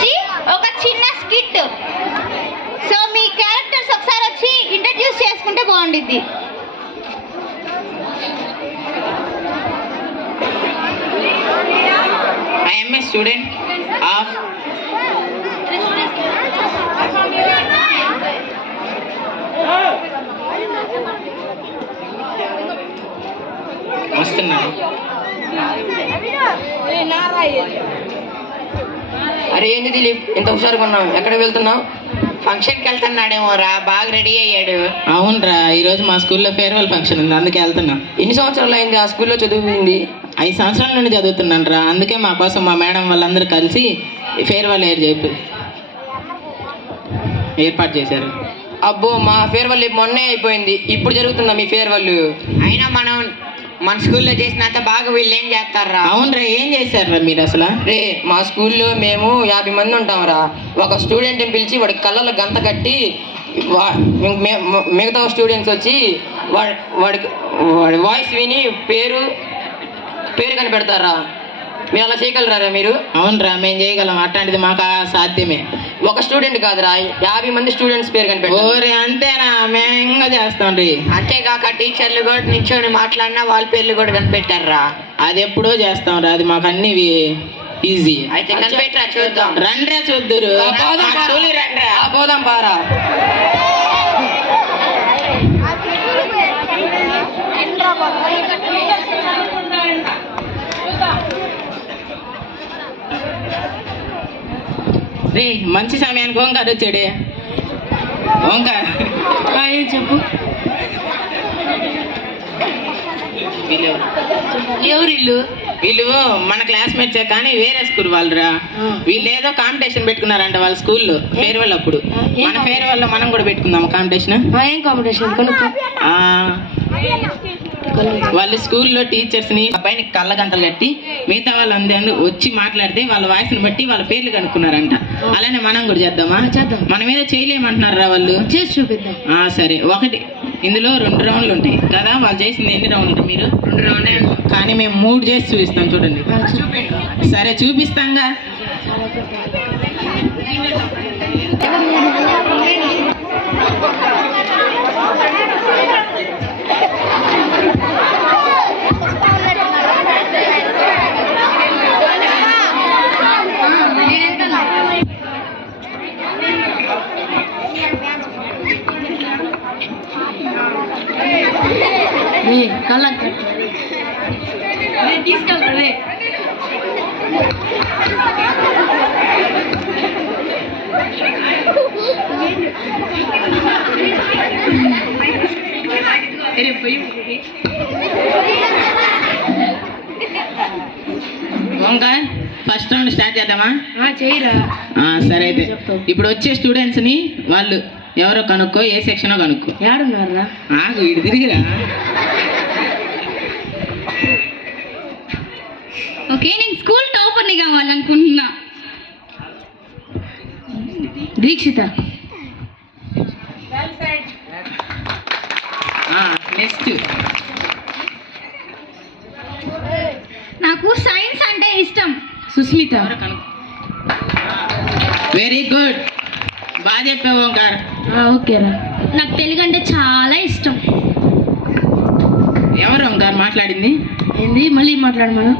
వచ్చి ఒక చిన్న స్కిట్. సో మీ క్యారెక్టర్స్ ఒకసారి వచ్చి ఇంట్రడ్యూస్ చేసుకుంటే బాగుండిద్ది. I am a student of వస్తున్నాను. అరే ఏంది దిలీప్, ఇంత హుషారుగా ఉన్నావు? ఎక్కడికి వెళ్తున్నావు? ఫంక్షన్కి వెళ్తున్నాడేమో రా, బాగా రెడీ అయ్యాడు. అవునరా, ఈరోజు మా స్కూల్లో ఫేర్వెల్ ఫంక్షన్ ఉంది, అందుకే వెళ్తున్నా. ఎన్ని సంవత్సరాలు అయింది ఆ స్కూల్లో చదివింది? 5 సంవత్సరాల నుండి చదువుతున్నాను రా, అందుకే మా కోసం మా మేడం వాళ్ళందరూ కలిసి ఫేర్వెల్ ఏర్పాటు చేశారు. అబ్బో, మా ఫేర్వెల్ మొన్నే అయిపోయింది, ఇప్పుడు జరుగుతుందా మీ ఫేర్వెల్? అయినా మన స్కూల్లో చేసినంత బాగా వీళ్ళు ఏం చేస్తారా? అవునరా, ఏం చేశారా మీరు అసలు? రే, మా స్కూల్లో మేము 50 మంది ఉంటాంరా. ఒక స్టూడెంట్ని పిలిచి వాడి కళ్ళలో గంత కట్టి మిగతా స్టూడెంట్స్ వచ్చి వాడి వాయిస్ విని పేరు కనిపెడతారా? మీరు అలా చేయగలరా మీరు? అవునరా, మేము చేయగలం, అట్లాంటిది మాకు సాధ్యమే. ఒక స్టూడెంట్ కాదురా, 50 మంది స్టూడెంట్స్ పేరు కనిపెడతారు. ఓరే అంతేనా? మేము ఇంకా చేస్తాం రీ. అంతేకాక టీచర్లు కూడా నిల్చొని మాట్లాడినా వాళ్ళ పేర్లు కూడా కనిపెట్టారా? అది ఎప్పుడో చేస్తాం రా, అది మాకు అన్ని ఈజీ. అయితే కనిపెట్టరా చూద్దాం. రండ్రా చూద్దురు. పోదాం పారా. రే, మంచి సమయానికి ఓంకార్ వచ్చాడే. ఓంకార్ ఏం చెప్పు. ఎవరు ఇల్లు? వీళ్ళు మన క్లాస్మేట్సే కానీ వేరే స్కూల్ వాళ్ళురా. వీళ్ళు ఏదో కాంపిటీషన్ పెట్టుకున్నారంట వాళ్ళ స్కూల్లో ఫేర్వెల్ అప్పుడు. మన ఫేర్వెల్ లో మనం కూడా పెట్టుకుందాం కాంపిటీషన్. ఏం కాంపిటీషన్? వాళ్ళ స్కూల్లో టీచర్స్ ని పైన కళ్ళగంతలు కట్టి మిగతా వాళ్ళందరూ వచ్చి మాట్లాడితే వాళ్ళ వాయిస్ ని బట్టి వాళ్ళ పేర్లు కనుక్కున్నారంట. అలానే మనం కూడా చేద్దామా? చేద్దాం. మనం ఏదో చేయలేమంటున్నారా వాళ్ళు? చేసి చూపిద్దాం. సరే, ఒకటి ఇందులో 2 రౌండ్లు ఉంటాయి కదా. వాళ్ళు చేసింది ఎన్ని రౌండ్లు? మీరు 2 రౌండ్లే, కానీ మేము 3 చేసి చూపిస్తాం. చూడండి. సరే, చూపిస్తాంగా. తీసుకెళ్తారే. ఓంకార్, ఫస్ట్ రౌండ్ స్టార్ట్ చేద్దామా? చేయరా. సరే, అయితే ఇప్పుడు వచ్చే స్టూడెంట్స్ ని వాళ్ళు ఎవరో కనుక్కో, ఏ సెక్షనో కనుక్కో. ఏడున్నారా? నాకు ఇటు తిరిగిరా. ఓకే, నేను స్కూల్ టాపర్ని కావాలనుకుంటున్నా. దీక్షిత. నెక్స్ట్. నాకు సైన్స్ అంటే ఇష్టం. సుస్మిత. వెరీ గుడ్, బాగా చెప్పావు ఓంకార్. ఓకేరా. నాకు తెలుగు అంటే చాలా ఇష్టం. ఎవరు ఓంకార్ మాట్లాడింది? ఏంది? మళ్ళీ మాట్లాడమను.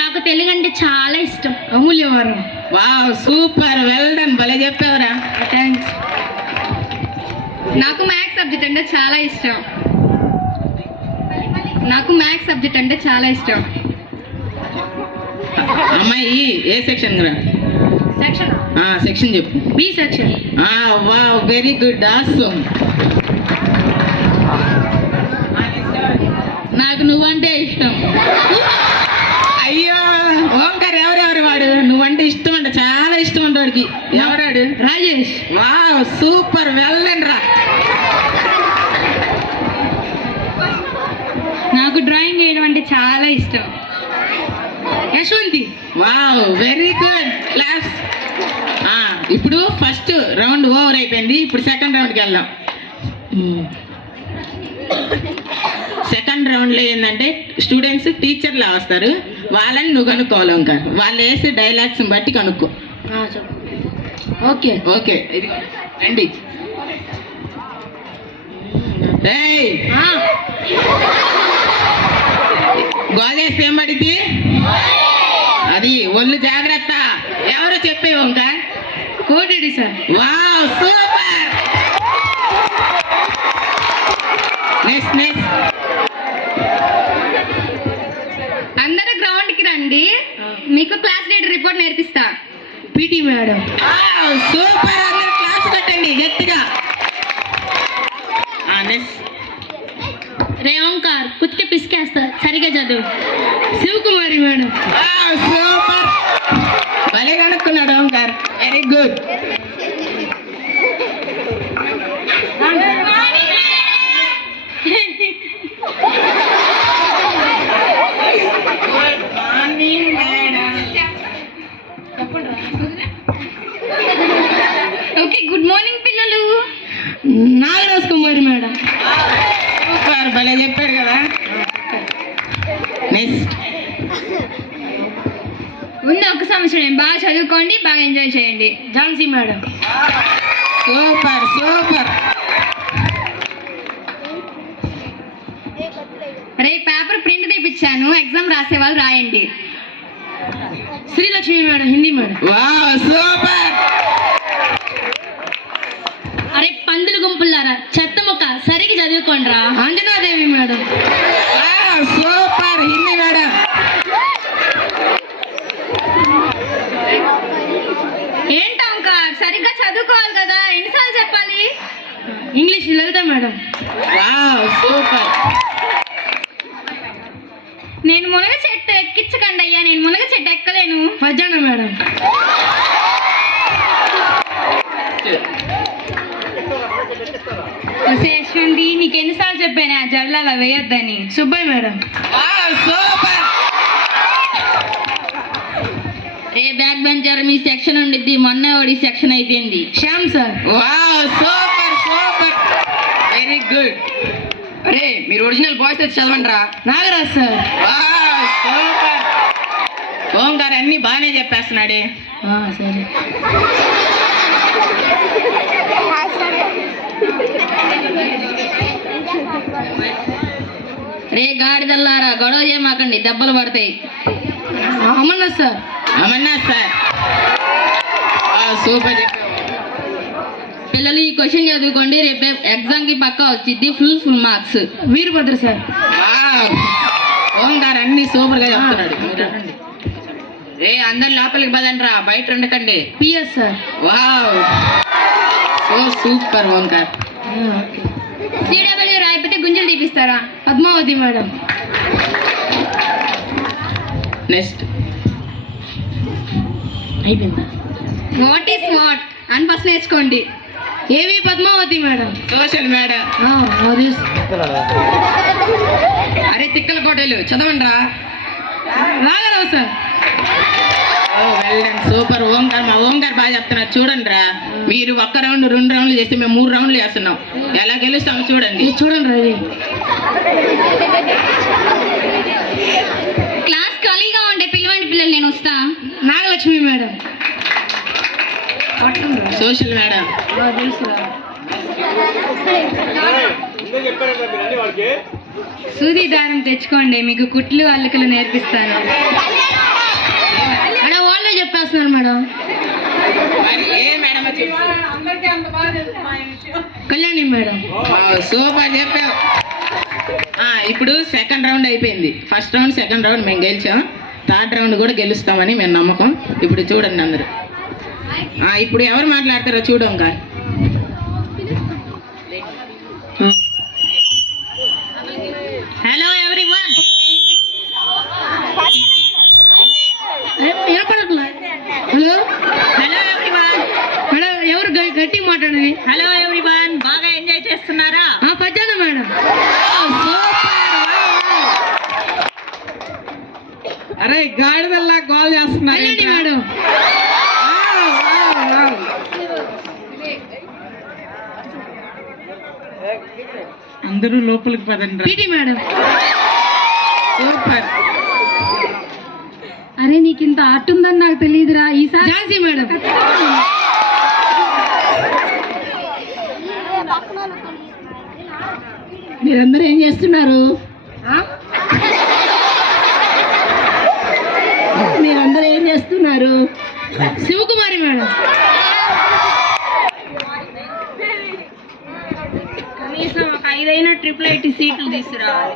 నాకు తెలుగు అంటే చాలా ఇష్టం. అమూల్యవారం. వావ్, సూపర్, వెల్ డన్, భలే చెప్పావురా. థ్యాంక్స్. నాకు మ్యాథ్స్ సబ్జెక్ట్ అంటే చాలా ఇష్టం. నాకు మ్యాథ్స్ సబ్జెక్ట్ అంటే చాలా ఇష్టం. అమ్మాయి ఏ సెక్షన్ రా? సెక్షన్ సెక్షన్ చెప్పు. B section. Wow, very good, awesome. నాకు నువ్వంటే ఇష్టం. అయ్యో ఓంకార్, ఎవరెవరు వాడు? నువ్వంటే ఇష్టం అంట, చాలా ఇష్టం అంట వాడికి. ఎవరాడు? Rajesh. Wow, super, well done రా. నాకు డ్రాయింగ్ వేయడం అంటే చాలా ఇష్టం. Yashwanthi. Wow, very good, claps. ఇప్పుడు ఫస్ట్ రౌండ్ ఓవర్ అయిపోయింది, ఇప్పుడు సెకండ్ రౌండ్కి వెళ్దాం. సెకండ్ రౌండ్లో ఏంటంటే స్టూడెంట్స్ టీచర్లా వస్తారు, వాళ్ళని నువ్వు కనుక్కోవాలి ఓంకార్. వాళ్ళు వేసే డైలాగ్స్ బట్టి కనుక్కో. ఓకే. ఓకే ఇది రండి. ఏయ్ గోదేస్తే ఏం పడిద్ది? అది ఒళ్ళు జాగ్రత్త. ఎవరు చెప్పే ఓంకార్? కోటిడి సార్. Wow super. నెక్స్ట్ అందరూ గ్రౌండ్ కి రండి, మీకు క్లాస్ లీడర్ రిపోర్ట్ నేర్పిస్తా. PT madam. Wow super. అందరూ క్లాస్ కట్టండి గట్టిగా. నెక్స్ట్ రే ఓంకార్ కుత్తి పిసికేస్తా, సరిగా చదువు. శివకుమారి మేడం. Wow super. భలే కనుక్కున్నాడు Omkar. Very good. Okay good morning పిల్లలు. నాగరాజ్ కుమారి మేడం. సూపర్. భలే చెప్పాడు కదా. నెక్స్ట్ ఉన్న ఒక సంవత్సరం బాగా చదువుకోండి, బాగా ఎంజాయ్ చేయండి. ఝాన్సీ మేడం. Super super. రే పేపర్ ప్రింట్ తీపిచ్చాను, ఎగ్జామ్ రాసే వాళ్ళు రాయండి. Srilakshmi madam. Hindi madam. Wow super. అరే పందులు గుంపులారా, చెత్త ముక్క సరిగ్గా చదువుకోండి రా. Anjanadevi madam. Wow super. Hindi madam. ఏంటా ఇంకా సరిగ్గా చదువుకోవాలి కదా, ఎన్నిసార్లు చెప్పాలి? English Lalitha madam. Wow super. నేను మునగ చెట్టు ఎక్కించకండి అయ్యా, నేను మునగ చెట్టు ఎక్కలేను. ఫజానా మేడం. యశ్వంతి నీకు ఎన్నిసార్లు చెప్పాను ఆ జడలు అలా వేయొద్దని. సుబ్బయ్య మేడం. Wow super. ఏ బ్యాక్ బెంచర్ మీ సెక్షన్ ఉండిద్ది, మొన్న ఓడి సెక్షన్ అయిపోయింది. Shyam sir. Wow super super. Very good. అరే మీరు ఒరిజినల్ బాయ్స్ అయితే చదవండి రా. Nagaraj sir. Wow super. Omkar అన్ని బాగానే చెప్పేస్తున్నాడే. సరే. రే గాడిదల్లారా గొడవ చేయమాకండి, దెబ్బలు పడతాయి. Amarnath sir. Amarnath sir. Super చెప్పావు. పిల్లలు ఈ క్వశ్చన్ చదువుకోండి, రేపు ఎగ్జామ్ కి పక్కా వచ్చింది full marks. Veerabhadra sir. Wow Omkar అన్ని సూపర్ గా చెప్తున్నాడు. రే అందరు లోపలికి పదండి రా, బయట ఉండకండి. PS sir. Wow so super Omkar. CW రాయిపోతే గుంజలు తీపిస్తారా? పద్మావతి మేడం. నెక్స్ట్ అయిపోయిందా? వాట్ ఈస్ వాట్ అని ఫస్ట్ నేర్చుకోండి. ఏవి పద్మావతి మేడం. Social madam. అరే తిక్కల కోటలు చదవండి రా. రాఘరావు sir. Well done super Omkar. మా ఓంకార్ బాగా చెప్తున్నారు చూడండి రా. మీరు ఒక్క రౌండ్ 2 రౌండ్లు చేస్తే మేము 3 రౌండ్లు చేస్తున్నాం. ఎలా గెలుస్తాము చూడండి. చూడండి రా. క్లాస్ ఖాళీగా ఉండే పిలవండి పిల్లలు, నేను వస్తా. నాగలక్ష్మి మేడం. Social madam. సూది దారం తెచ్చుకోండి, మీకు కుట్లు అల్లికలు నేర్పిస్తాను. అక్కడ వాళ్ళే చెప్పేస్తున్నారు మేడం. ఏ మేడం కళ్యాణి మేడం. సూపర్ చెప్పావు. ఇప్పుడు సెకండ్ రౌండ్ అయిపోయింది. ఫస్ట్ రౌండ్ సెకండ్ రౌండ్ మేము గెలిచాం. థర్డ్ రౌండ్ కూడా గెలుస్తామని మేము నమ్మకం. ఇప్పుడు చూడండి అందరూ. ఇప్పుడు ఎవరు మాట్లాడతారో చూడం కాదు. Hello everyone. వినపడట్లా. Hello hello everyone. మేడం ఎవరు గట్టిగా మాట్లాడండి. Hello everyone. బాగా ఎంజాయ్ చేస్తున్నారా? పద్యాన మేడం. అరే గాడిదల్లా కాల్ చేస్తున్నారు మేడం. అందరూ లోపలికి పదండి. PT madam. సూపర్. అరే నీకు ఇంత ఆర్ట్ ఉందని నాకు తెలియదురా. ఈసారి ఝాన్సీ మేడం. మీరందరూ ఏం చేస్తున్నారు? మీరందరూ ఏం చేస్తున్నారు? శివకుమారి మేడం. కనీసం ఒక 5 ట్రిపుల్ ఐటీ సీట్లు తీసుకురావాలి.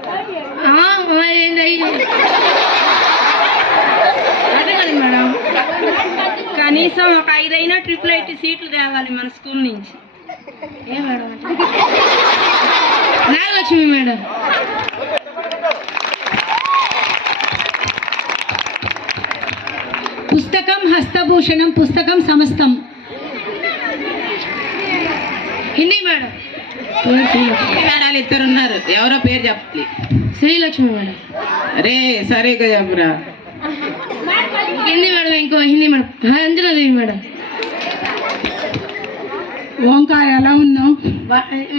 అదే కదా మేడం, కనీసం ఒక 5 ట్రిపుల్ ఐటీ సీట్లు తేవాలి మన స్కూల్ నుంచి. ఏ మేడం? నాగలక్ష్మి మేడం. పుస్తకం హస్తభూషణం, పుస్తకం సమస్తం. హిందీ మేడం. మేడాలు ఇద్దరు ఉన్నారు, ఎవరో పేరు చెప్పాలి. శ్రీలక్ష్మి మేడం. అరే సరిగ్గా చెప్పురా. హిందీ మేడం. ఇంకో హిందీ మేడం అంజనాదేవి మేడం. ఓంకార్ ఎలా ఉన్నావు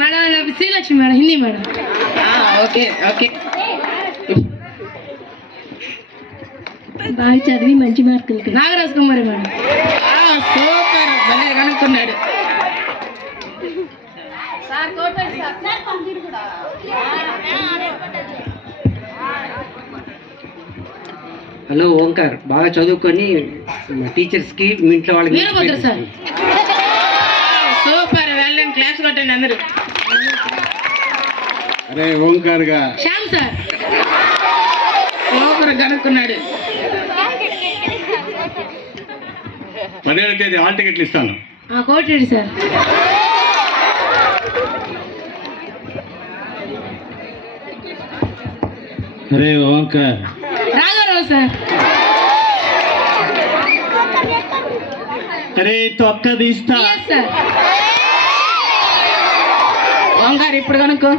madam? Srilakshmi madam. Hindi madam. Okay okay. బాగా చదివి మంచి మార్కులు. నాగరాజ్ కుమారి మేడం. సూపర్, భలే కనుక్కున్నాడు. హలో ఓంకార్, బాగా చదువుకొని టీచర్స్కి మీ ఇంట్లో వాళ్ళకి వీరభద్ర సార్. సూపర్, వెళ్ళండి క్లాస్ కొట్టండి అందరూ. అరే ఓంకార్ గా శ్యామ్ సార్. సూపర్ కనుక్కున్నాడు. 17వ తేదీ హాల్ టికెట్లు ఇస్తాను. కోటిరెడ్డి సార్. అరే ఓంకార్, రాఘవరావు సార్. అరే తొక్క తీస్తా. PS sir. ఓంకార్ ఇప్పుడు కనుక్కో.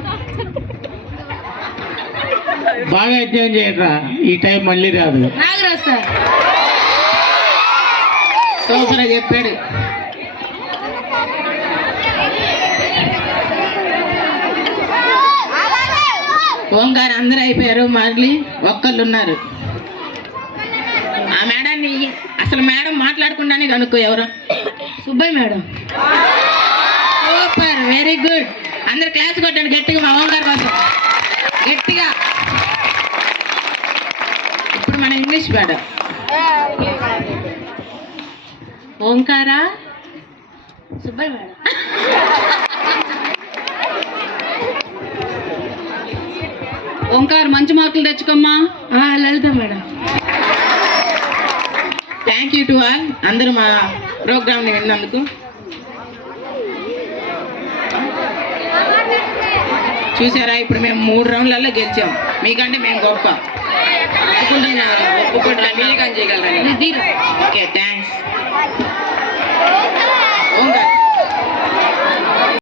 బాగా అధ్యయనం చేయట్రా, ఈ టైం మళ్ళీ రాదు. నాగరాజ్ సార్. సూపర్ చెప్పాడు. ఓంకార్ అందరూ అయిపోయారు, మళ్ళీ ఒక్కళ్ళు ఉన్నారు. ఆ మేడాన్ని అసలు మేడం మాట్లాడకుండానే కనుక్కో ఎవరు. Subbaiah madam. Super, very good. అందరు క్లాస్ కొట్టండి గట్టిగా మా ఓంకార్ కోసం, గట్టిగా. ఇప్పుడు మన ఇంగ్లీష్ మేడం. ఓంకారా. సుబ్బయ్య మేడం. ఓంకార్ మంచి మార్కులు తెచ్చుకోమ్మా. Lalitha madam. Thank you to all, అందరూ మా ప్రోగ్రామ్ని విన్నందుకు. చూసారా, ఇప్పుడు మేము 3 రౌండ్లలో గెలిచాం. మీకంటే మేము గొప్ప. ఒప్పుకుంటున్నా, మీరే కానీ చేయగలరా? ఇది